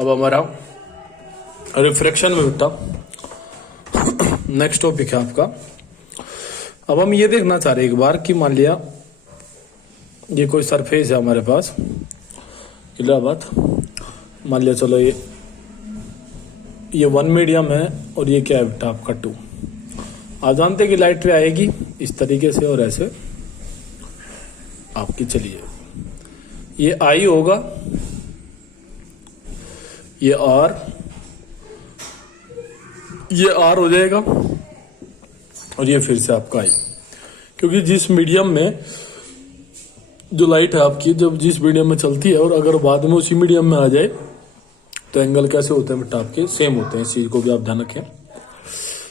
अब हमारा रिफ्रैक्शन में बेटा नेक्स्ट टॉपिक है आपका। अब हम ये देखना चाह रहे हैं एक बार कि मान लिया ये कोई सरफेस है हमारे पास, क्लियर बात। मान लिया चलो ये 1 मीडियम है और ये क्या है बेटा आपका 2। आप जानते हैं कि लाइट रे आएगी इस तरीके से और ऐसे आपकी चलिए ये आई होगा, ये आर हो जाएगा और ये फिर से आपका आई, क्योंकि जिस मीडियम में जो लाइट है आपकी जब जिस मीडियम में चलती है और अगर बाद में उसी मीडियम में आ जाए तो एंगल कैसे होते हैं बेटा आपके सेम होते हैं। इस चीज को भी आप ध्यान रखें।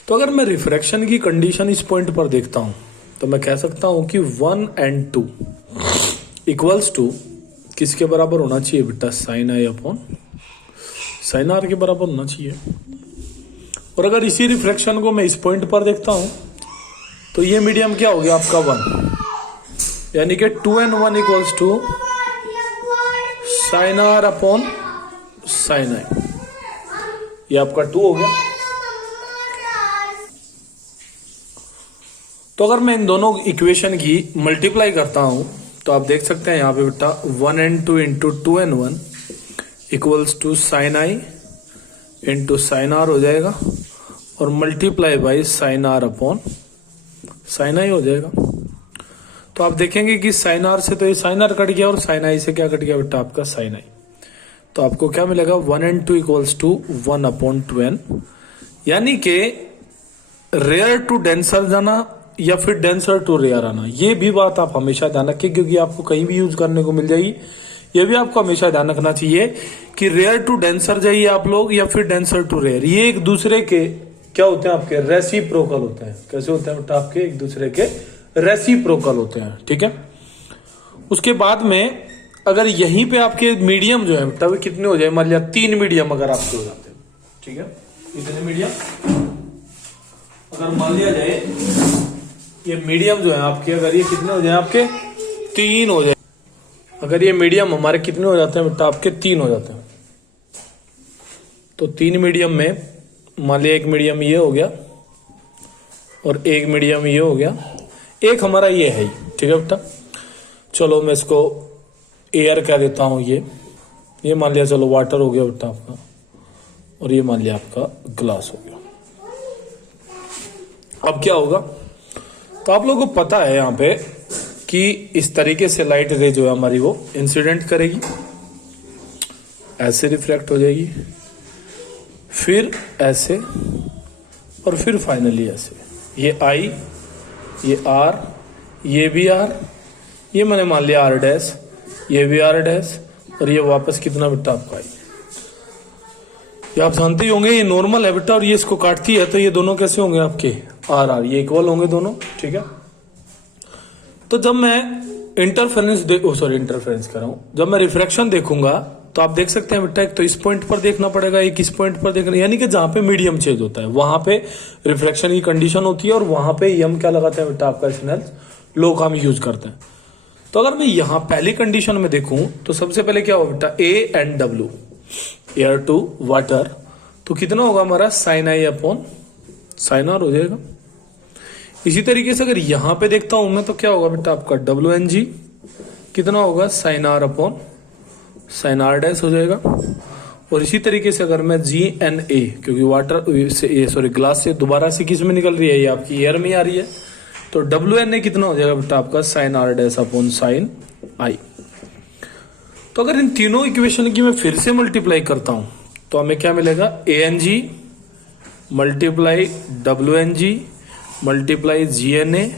तो अगर मैं रिफ्रैक्शन की कंडीशन इस पॉइंट पर देखता हूं तो मैं कह सकता हूं कि 1 and 2 इक्वल्स टू किसके बराबर होना चाहिए बेटा, साइन आई अपॉन साइन आर के बराबर होना चाहिए। और अगर इसी रिफ्रैक्शन को मैं इस पॉइंट पर देखता हूं तो ये मीडियम क्या हो गया आपका 1, यानी कि 2 and 1 equals to sine are upon sine I, ये आपका 2 हो गया। तो अगर मैं इन दोनों इक्वेशन की मल्टीप्लाई करता हूं तो आप देख सकते हैं यहां पे बेटा 1 and 2 into 2 and 1 equals to sine I into sine are हो जाएगा और multiply by sine are upon sine I हो जाएगा। तो आप देखेंगे कि साइन आर से तो ये साइन आर कट गया और साइन आई से क्या कट गया बेटा आपका साइन आई। तो आपको क्या मिलेगा 1 and 2 equals to 1 upon 2n, यानी कि रेयर टू डेंसर जाना या फिर डेंसर टू रेयर आना। ये भी बात आप हमेशा ध्यान रखें क्योंकि आपको कहीं भी यूज करने को मिल जाएगी। ये भी आपको हमेशा ध्यान रखना चाहिए कि रेयर टू डेंसर जाइए आप लोग या फिर डेंसर टू रेयर, ये एक दूसरे के क्या होते हैं आपके रेसिप्रोकल होते हैं। कैसे होते हैं बेटा आपके एक दूसरे के रेसिप्रोकल होते हैं, ठीक है। उसके बाद में अगर यहीं पे आपके मीडियम जो है तब कितने हो जाए, मान लिया 3 मीडियम अगर आपके हो जाते हैं, ठीक है। इतने मीडियम अगर मान लिया जाए ये मीडियम जो है आपके अगर ये कितने हो जाए आपके 3 हो जाए, अगर ये मीडियम हमारे कितने हो जाते हैं बेटा आपके 3 हो जाते हैं। तो 3 मीडियम में मान लिया एक मीडियम ये हो गया और एक मीडियम ये हो गया, एक हमारा ये है, ठीक है बेटा। चलो मैं इसको एयर कह देता हूं, ये मान लिया चलो वाटर हो गया बेटा आपका और ये मान लिया आपका ग्लास हो गया। अब क्या होगा, तो आप लोगों को पता है यहां पे कि इस तरीके से लाइट रे जो है हमारी वो इंसिडेंट करेगी, ऐसे रिफ्लेक्ट हो जाएगी, फिर ऐसे और फिर फाइनली ऐसे। ये आई, ये आर, ये भी आर, ये मैंने मान लिया आर डैश, ये भी आर डैश और ये वापस कितना बेटा आपका आई। ये आप जानते ही होंगे ये नॉर्मल है बेटा और ये इसको काटती है तो ये दोनों कैसे होंगे आपके आर आर, ये इक्वल होंगे दोनों, ठीक है। तो जब मैं इंटरफेरेंस कर रहा हूं, जब मैं रिफ्रैक्शन देखूंगा तो आप देख सकते हैं बेटा एक तो इस पॉइंट पर देखना पड़ेगा, एक इस पॉइंट पर देखना, यानी कि जहां पे मीडियम चेंज होता है वहां पे रिफ्रैक्शन की कंडीशन होती है और वहां पे हम क्या लगाते हैं बेटा आपका स्नेल्स लॉ का हम यूज करते हैं। तो अगर मैं यहां पहली कंडीशन में देखूं तो सबसे पहले क्या होगा बेटा ए एंड डब्ल्यू, एयर टू वाटर, तो कितना होगा हमारा sine I upon sine are हो जाएगा। इसी तरीके से अगर यहां पे देखता हूं मैं तो क्या होगा बेटा आपका डब्ल्यू एन जी कितना होगा sine are upon sine are dash हो जाएगा। और इसी तरीके से अगर मैं जी एन ए, क्योंकि वाटर से ग्लास से दोबारा से किस में निकल रही है, ये आपकी एयर में आ रही है, तो डब्ल्यू एन ए कितना हो जाएगा बेटा आपका sine are dash upon sine I. तो अगर इन तीनों इक्वेशन की मैं फिर से मल्टीप्लाई करता हूं तो हमें क्या मिलेगा, A N G multiply W N G multiply G N A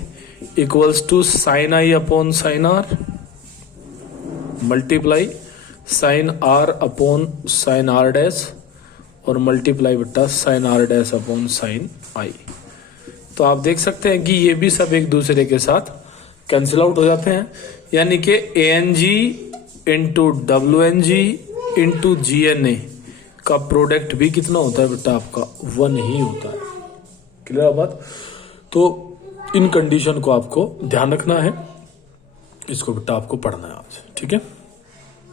equals to sine I upon sine R multiply sine are upon sine are dash और मल्टीप्लाई बेटा sine are dash upon sine I. तो आप देख सकते हैं कि ये भी सब एक दूसरे के साथ कैंसिल आउट हो जाते हैं, यानी कि A N G into W N G into G N A का प्रोडक्ट भी कितना होता है बेटा आपका 1 ही होता है। क्लियर बात। तो इन कंडीशन को आपको ध्यान रखना है, इसको बेटा आपको पढ़ना है आज, ठीक है।